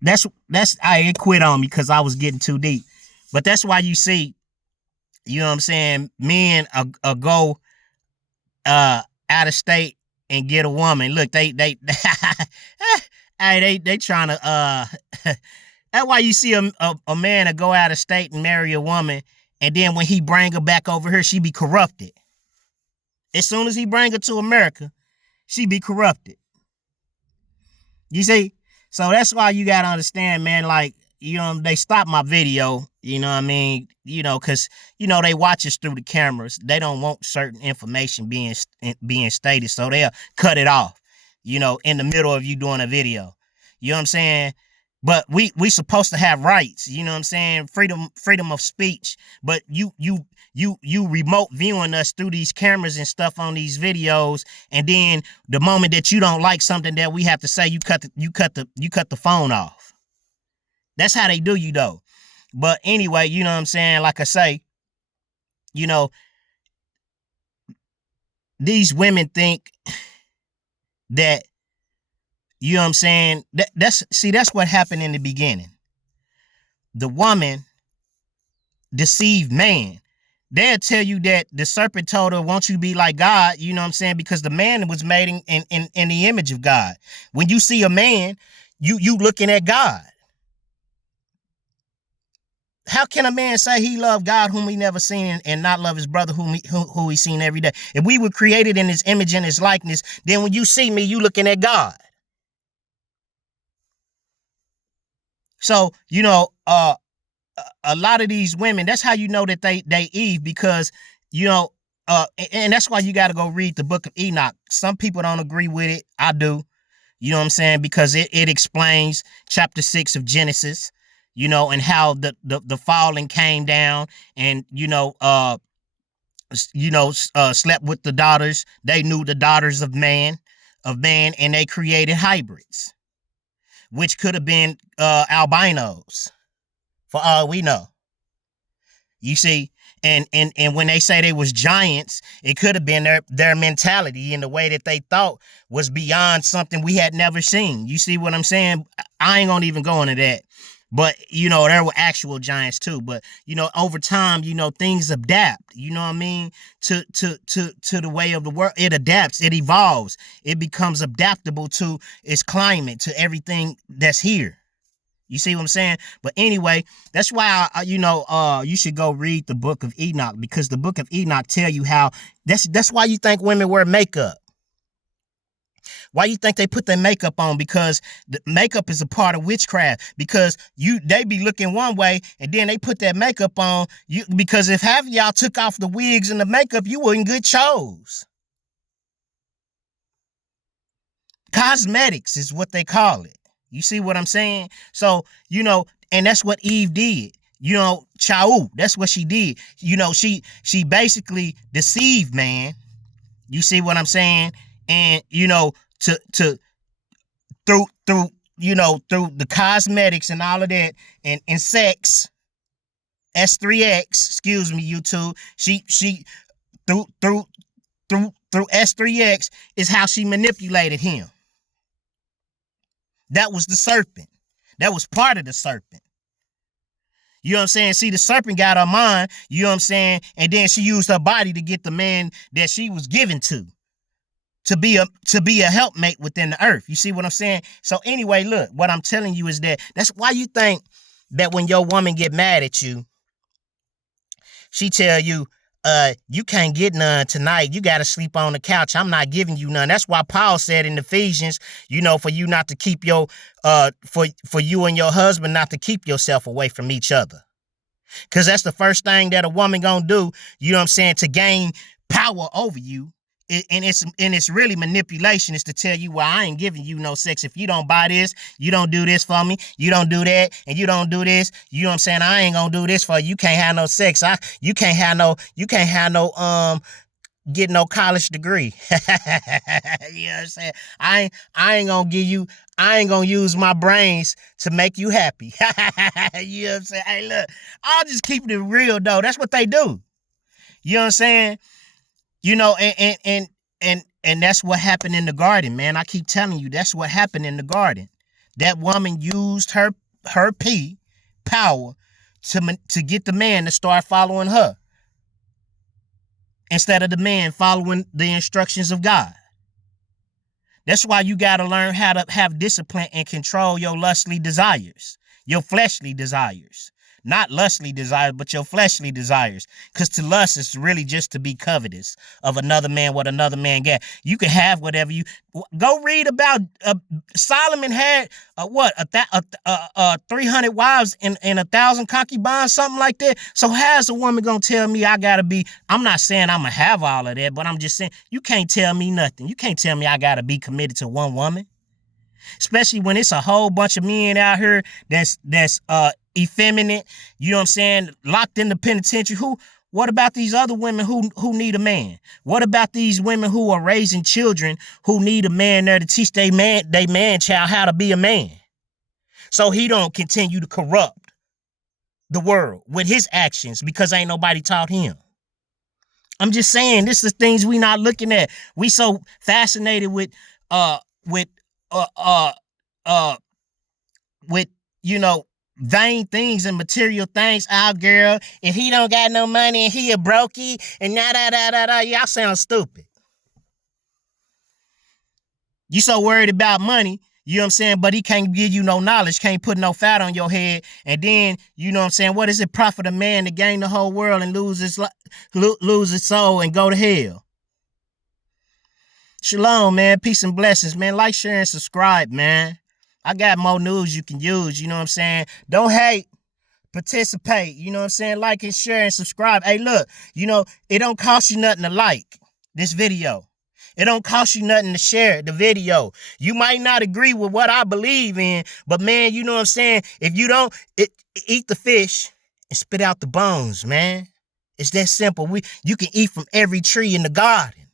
It quit on me because I was getting too deep. But that's why you see, you know what I'm saying, men go out of state and get a woman. Look, they hey, they trying to that's why you see a man to go out of state and marry a woman, and then when he bring her back over here, she be corrupted. As soon as he bring her to America, she be corrupted. You see? So that's why you gotta understand, man, like, they stopped my video, you know what I mean? Cause they watch us through the cameras. They don't want certain information being stated, so they'll cut it off, in the middle of you doing a video. You know what I'm saying? But we supposed to have rights, you know what I'm saying? Freedom of speech. But you remote viewing us through these cameras and stuff on these videos, and then the moment that you don't like something that we have to say, you cut the phone off. That's how they do you though. But anyway, you know what I'm saying? Like I say, you know, these women think that, you know what I'm saying? That's what happened in the beginning. The woman deceived man. They'll tell you that the serpent told her, won't you be like God? You know what I'm saying? Because the man was made in the image of God. When you see a man, you looking at God. How can a man say he loved God whom he never seen and not love his brother who he seen every day? If we were created in his image and his likeness, then when you see me, you looking at God. So, a lot of these women, that's how you know that they Eve, because, and that's why you got to go read the book of Enoch. Some people don't agree with it. I do. You know what I'm saying? Because it explains chapter 6 of Genesis, and how the falling came down and, slept with the daughters. They knew the daughters of man, and they created hybrids, which could have been albinos, for all we know. You see, and when they say they was giants, it could have been their mentality and the way that they thought was beyond something we had never seen. You see what I'm saying? I ain't gonna even go into that. But, there were actual giants too. But, over time, things adapt, you know what I mean, to the way of the world. It adapts, it evolves, it becomes adaptable to its climate, to everything that's here. You see what I'm saying? But anyway, that's why you should go read the book of Enoch, because the book of Enoch tell you how. That's why you think women wear makeup. Why you think they put their makeup on? Because the makeup is a part of witchcraft. Because they be looking one way and then they put that makeup on. Because if half of y'all took off the wigs and the makeup, you were in good shows. Cosmetics is what they call it. You see what I'm saying? So, and that's what Eve did. Chau, that's what she did. She basically deceived man. You see what I'm saying? And, to through the cosmetics and all of that and sex, S3X, excuse me, YouTube. She through S3X is how she manipulated him. That was the serpent. That was part of the serpent. You know what I'm saying? See, the serpent got her mind, you know what I'm saying? And then she used her body to get the man that she was given to be a helpmate within the earth. You see what I'm saying? So anyway, look, what I'm telling you is that's why you think that when your woman get mad at you, she tell you, you can't get none tonight. You got to sleep on the couch. I'm not giving you none. That's why Paul said in Ephesians, for you not to keep for you and your husband not to keep yourself away from each other. Because that's the first thing that a woman gonna do, you know what I'm saying, to gain power over you. And it's really manipulation, is to tell you, well, I ain't giving you no sex. If you don't buy this, you don't do this for me, you don't do that, and you don't do this, you know what I'm saying, I ain't gonna do this for you. You can't have no sex. You can't have no get no college degree. You know what I'm saying? I ain't gonna use my brains to make you happy. You know what I'm saying? Hey, look, I'll just keep it real though. That's what they do. You know what I'm saying? And that's what happened in the garden, man. I keep telling you, that's what happened in the garden. That woman used her power to get the man to start following her instead of the man following the instructions of God. That's why you got to learn how to have discipline and control your lustly desires, your fleshly desires. Not lustly desires, but your fleshly desires. Because to lust is really just to be covetous of another man, what another man got. You can have whatever you... Go read about... Solomon had, 300 wives and 1,000 concubines, something like that. So how's a woman going to tell me I got to be... I'm not saying I'm going to have all of that, but I'm just saying you can't tell me nothing. You can't tell me I got to be committed to one woman. Especially when it's a whole bunch of men out here that's effeminate, you know what I'm saying, locked in the penitentiary. What about these other women who need a man? What about these women who are raising children who need a man there to teach they man child how to be a man? So he don't continue to corrupt the world with his actions because ain't nobody taught him. I'm just saying, this is things we not looking at. We so fascinated with you know, vain things and material things. Oh, girl, if he don't got no money and he a brokey and y'all sound stupid. You so worried about money, you know what I'm saying, but he can't give you no knowledge, can't put no fat on your head, and then, you know what I'm saying, what does it profit a man to gain the whole world and lose his soul and go to hell? Shalom, man. Peace and blessings, man. Like, share, and subscribe, man. I got more news you can use, you know what I'm saying? Don't hate, participate, you know what I'm saying? Like and share and subscribe. Hey, look, you know, it don't cost you nothing to like this video. It don't cost you nothing to share the video. You might not agree with what I believe in, but man, you know what I'm saying? If you don't, eat the fish and spit out the bones, man. It's that simple. You can eat from every tree in the garden.